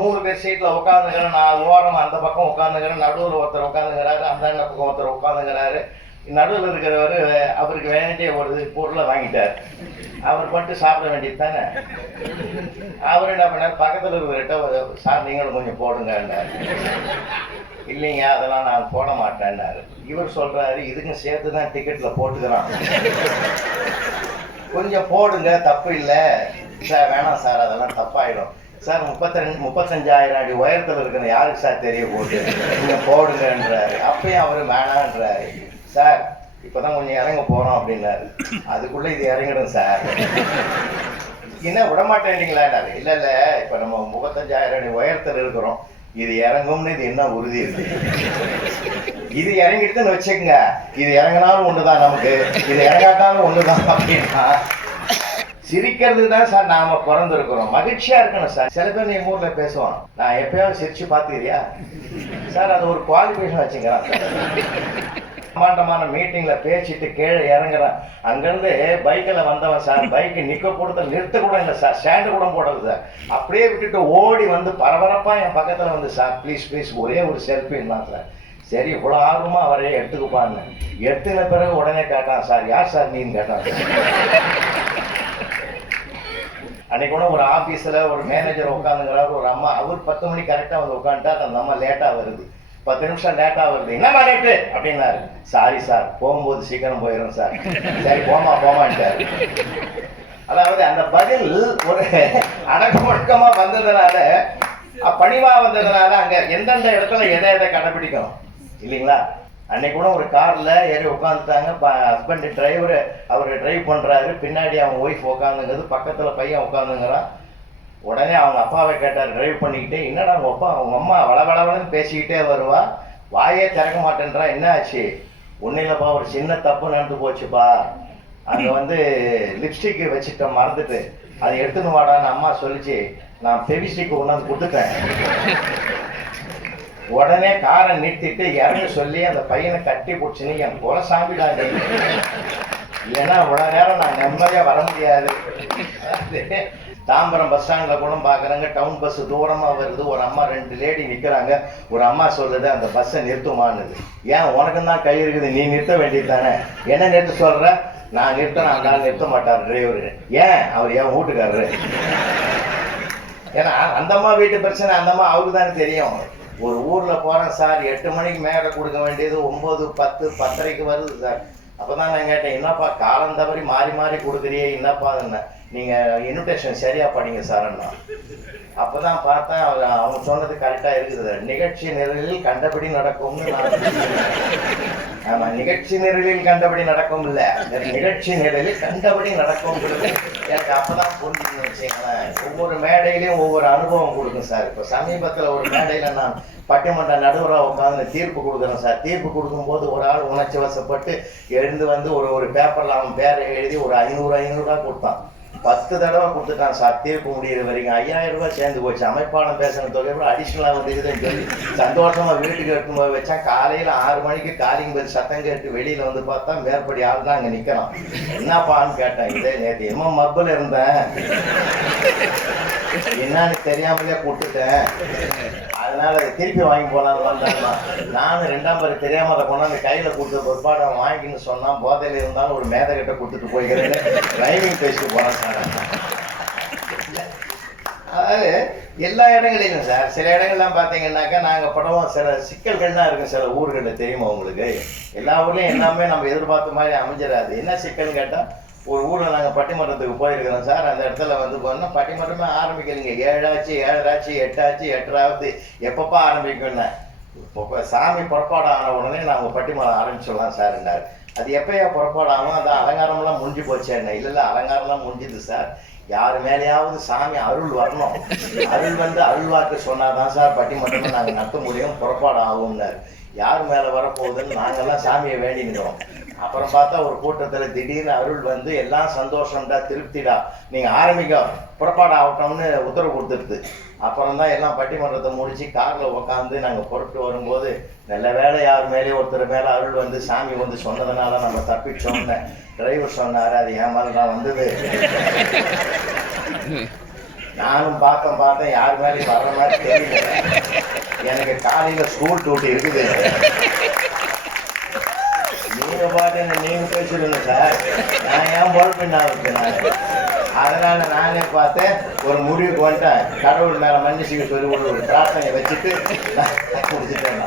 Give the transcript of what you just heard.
3 பேர் சீட்ல உட்காந்துக்கிறேன், நான் ஓரம் அந்த பக்கம் உட்காந்துக்கிறேன், நடுவில் ஒருத்தர் உட்காந்துக்கிறாரு, அந்த பக்கம் ஒருத்தர் உட்காந்துக்கிறாரு. நடுவில் இருக்கிறவர் அவருக்கு வேண்டிய ஒரு பொருளை வாங்கிட்டார், அவர் மட்டும் சாப்பிட வேண்டியது தானே. அவர் என்ன பண்ணார், பக்கத்தில் இருக்கிறவர்கிட்ட சார் நீங்களும் கொஞ்சம் போடுங்கன்னாரு. இல்லைங்க அதெல்லாம் நான் போட மாட்டேன்னாரு. இவர் சொல்றாரு இதுக்கும் சேர்த்து தான் டிக்கெட்ல போட்டுக்கிறான், கொஞ்சம் போடுங்க தப்பு இல்லை சார். வேணாம் சார் அதெல்லாம் தப்பாயிடும் சார். 35,000 அடி உயரத்தில் இருக்கிற யாருக்கு சார் தெரிய போட்டு நீங்க போடுங்கன்றாரு. அப்பயும் அவர் வேணான்றாரு. சார் இப்பதான் கொஞ்சம் இறங்க போறோம் அப்படின்னாரு. அதுக்குள்ள இது இறங்கிடும் சார். என்ன விடமாட்டேன்றீங்களா? இல்ல இல்ல இப்ப நம்ம 35,000 அடி உயரத்தில் இருக்கிறோம், இது இறங்கும்னு இது என்ன உறுதி இருக்கு? இது இறங்கிட்டுன்னு வச்சுக்கோங்க, இது இறங்கினாலும் ஒண்ணுதான், நமக்கு இது இறங்காட்டாலும் ஒண்ணுதான் அப்படின்னா சிரிக்கிறது தான் சார் நாம பிறந்திருக்கிறோம். மகிழ்ச்சியா இருக்கணும் சார். சில பேர் நீ ஊர்ல பேசுவான், நான் எப்பயாவது சிரிச்சு பாத்துக்கிறியா சார்? அது ஒரு குவாலிஃபிகேஷன் வச்சுக்கிறான் சார். பிரம்மாண்டமான மீட்டிங்ல பேசிட்டு கீழே இறங்குறான், அங்கிருந்து பைக்கில் வந்தவன் சார், பைக்கு நிக்க கொடுத்த நிறுத்த கூட இல்லை சார், ஸ்டாண்டு கூட போடல சார், அப்படியே விட்டுட்டு ஓடி வந்து பரபரப்பா என் பக்கத்துல வந்து சார் ப்ளீஸ் ப்ளீஸ் ஒரே ஒரு செல்ஃபின்னா சார். சரி இவ்வளோ ஆர்வமா அவரே எடுத்துக்குப்பான்னு எடுத்துன பிறகு உடனே கேட்டான், சார் யார் சார் நீன்னு கேட்டான். அன்னைக்கு கூட ஒரு ஆபீஸ்ல ஒரு மேனேஜர் உட்காந்துங்கிறாரு, ஒரு அம்மா, அவர் 10 மணிக்கு கரெக்டா வந்து உட்காந்துட்டா, அந்த அம்மா லேட்டா வருது, 10 நிமிஷம் லேட்டா வருது. என்னம்மா லேட்டு அப்படின்னாரு. சாரி சார் போகும்போது சீக்கிரம் போயிடும் சார். சரி போமான்ட்டாரு. அதாவது அந்த பதில் ஒரு அடக்கொடுக்கமா வந்ததுனால, பணிவா வந்ததுனால அங்க எந்தெந்த இடத்துல எதை கடைபிடிக்கணும் இல்லைங்களா? அன்னைக்கு கூட ஒரு கார்ல ஏறி உட்காந்துட்டாங்க, ஹஸ்பண்ட் டிரைவர், அவர் டிரைவ் பண்றாரு, பின்னாடி அவங்க ஒய்ஃப் உட்காந்துங்கிறது, பக்கத்துல பையன் உட்காந்துங்கிறான். உடனே அவங்க அப்பாவை கேட்டார் டிரைவ் பண்ணிக்கிட்டே, என்னடா அவங்க அம்மா வளவளவன்னு பேசிக்கிட்டே வருவா, வாயே திறக்க மாட்டேன்றா, என்ன ஆச்சு? ஒன்றும் இல்லைப்பா ஒரு சின்ன தப்பு நடந்து போச்சுப்பா, அங்கே லிப்ஸ்டிக் வச்சுட்டோம் மறந்துட்டு, அதை எடுத்துன்னு வாடான்னு அம்மா சொல்லிச்சு, நான் ஃபெவிஸ்டிக் கொண்டாந்து கொடுத்துட்டேன். உடனே காரை நிறுத்திட்டு இறங்க சொல்லி அந்த பையனை கட்டி பிடிச்சுன்னு, என் போல சாமிடாங்க இல்லைன்னா இவ்வளோ நேரம் நான் நிம்மதியாக வர முடியாது. தாம்பரம் பஸ் ஸ்டாண்டில் கூட பார்க்குறாங்க, டவுன் பஸ் தூரமாக வருது, ஒரு அம்மா 2 லேடி நிற்கிறாங்க. ஒரு அம்மா சொல்லுது அந்த பஸ்ஸை நிறுத்துமானுது. ஏன் உனக்கும் தான் கை இருக்குது, நீ நிறுத்த வேண்டியது தானே, என்ன நிறுத்த சொல்கிற? நான் நிறுத்தினா அந்த ஆள் நிறுத்த மாட்டார் டிரைவரு. ஏன்? அவர் என் வீட்டுக்காரரு. ஏன்னா அந்த அம்மா வீட்டு பிரச்சனை அந்த அம்மா அவருக்கு தானே தெரியும். ஒரு ஊரில் போகிறேன் சார், 8 மணிக்கு மேலே கொடுக்க வேண்டியது 9, 10, 10:30 வருது சார். அப்போ தான் நான் கேட்டேன், என்னப்பா காலம் தவறி மாறி மாறி கொடுக்குறியே என்னப்பா, என்ன நீங்கள் இன்விடேஷன் சரியாக படிங்க சார்ன்னா. அப்போ தான் பார்த்தேன் அவங்க சொன்னது கரெக்டாக இருக்குது. நிகழ்ச்சி நிரலில் கண்டபடி நடக்கும்னு நான். ஆமாம், நிகழ்ச்சி நிரலில் கண்டபடி நடக்கும் இல்லை, நிகழ்ச்சி நிரலில் கண்டபடி நடக்கும். எனக்கு அப்போ தான் புரிஞ்சுன்னு வச்சுங்களேன். ஒவ்வொரு மேடையிலையும் ஒவ்வொரு அனுபவம் கொடுக்கும் சார். இப்போ சமீபத்தில் ஒரு மேடையில் நான் பட்டிமன்ற நடுவராக உட்காந்து தீர்ப்பு கொடுக்குறேன் சார். தீர்ப்பு கொடுக்கும்போது ஒரு ஆள் உணர்ச்சி வசப்பட்டு எழுந்து வந்து ஒரு பேப்பரில் அவன் பேரை எழுதி ஒரு 500 கொடுத்தான். 10 தடவை கொடுத்துட்டான் சார். தீர்ப்பு முடிகிற வரைக்கும் 5000 ரூபாய் சேர்ந்து போச்சு. அமைப்பாளம் பேசின தொகை கூட அடிஷ்னலாக வந்துக்குதுன்னு சொல்லி சந்தோஷமா வீட்டுக்கு எடுத்துன்னு போய் வச்சான். காலையில் 6 மணிக்கு காலிங் பெல் சத்தம் கேட்டு வெளியில் வந்து பார்த்தா மேற்படி ஆள் தான் அங்கே நிற்கிறான். என்னப்பான்னு கேட்டேன். இதே நேற்று எம்ம மப்பில் இருந்தேன், என்னன்னு தெரியாமலே கொடுத்துட்டேன், அதனால திருப்பி வாங்கி போனாலும் வந்தாருமா. நானும் 2ஆம் பேர் தெரியாம அதை கொண்டாந்து கையில கொடுத்த பொறுப்பாடு அவன் வாங்கின்னு சொன்னான். போதையில இருந்தாலும் ஒரு மேதகிட்ட கொடுத்துட்டு போய்கிறேன்னு டிரைவிங் பேசிட்டு போனான் சார். அதாவது எல்லா இடங்களிலும் சார், சில இடங்கள்லாம் பார்த்தீங்கன்னாக்கா நாங்கள் படம் சில சிக்கல்கள்லாம் இருக்கும் சில ஊர்களில். தெரியுமா உங்களுக்கு? எல்லா ஊர்லேயும் எல்லாமே நம்ம எதிர்பார்த்த மாதிரி அமைஞ்சிடாது. என்ன சிக்கல்னு கேட்டால், ஒரு ஊரில் நாங்கள் பட்டிமன்றத்துக்கு போயிருக்கிறோம் சார். அந்த இடத்துல போனால் பட்டிமன்றமே ஆரம்பிக்கிறீங்க, 7 ஆச்சு, 7 ஆச்சு, 8 ஆச்சு, 8ஆவது எப்பப்போ ஆரம்பிக்கும்னா, இப்போ சாமி புறப்பாடு ஆன உடனே நாங்கள் பட்டிமன்றம் ஆரம்பிச்சிடலாம் சார்ண்டார். அது எப்பயா புறப்பாடு ஆகும்? அது அலங்காரம்லாம் முடிஞ்சு போச்சு என்ன? இல்லை அலங்காரம்லாம் முடிஞ்சுது சார், யார் மேலேயாவது சாமி அருள் வரணும், அருள் வந்து அருள்வாக்கு சொன்னாதான் சார் பட்டிமன்றமே நாங்கள் நடத்த முடியும், புறப்பாடு ஆகும்னார். யார் மேலே வரப்போகுதுன்னு நாங்கள்லாம் சாமியை வேண்டிக்கிறோம். அப்புறம் பார்த்தா ஒரு கூட்டத்தில் திடீர்னு அருள் வந்து எல்லாம் சந்தோஷம்டா, திருப்திடா, நீங்கள் ஆரம்பிக்க புறப்பாடு ஆகட்டோம்னு உத்தரவு கொடுத்துருது. அப்புறம் தான் எல்லாம் பட்டிமன்றத்தை முடித்து காரில் உட்காந்து நாங்கள் புறப்பட்டு வரும்போது, நல்ல வேலை யார் மேலே ஒருத்தர் மேலே அருள் வந்து சாமி வந்து சொன்னதுனால நம்ம தப்பிச்சோம்னு டிரைவர் சொன்னார். அது ஏன் மேலே தான் வந்தது. நானும் பார்த்தேன் யார் மாதிரி வர்ற மாதிரி தெரியல. எனக்கு காலையில் ஸ்கூல் டியூட்டி இருக்குது. நீங்கள் பார்த்தீங்க, நீங்கள் பேசிடுங்க சார், நான் ஏன் பொறுப்பின்னா இருக்கேன். அதனால் நானே பார்த்தேன், ஒரு முடிவுக்கு வந்துட்டேன். கடவுள் மேலே மன்னிச்சுக்க சொல்லி ஒரு பிரார்த்தனை வச்சுட்டு முடிச்சுட்டேன்.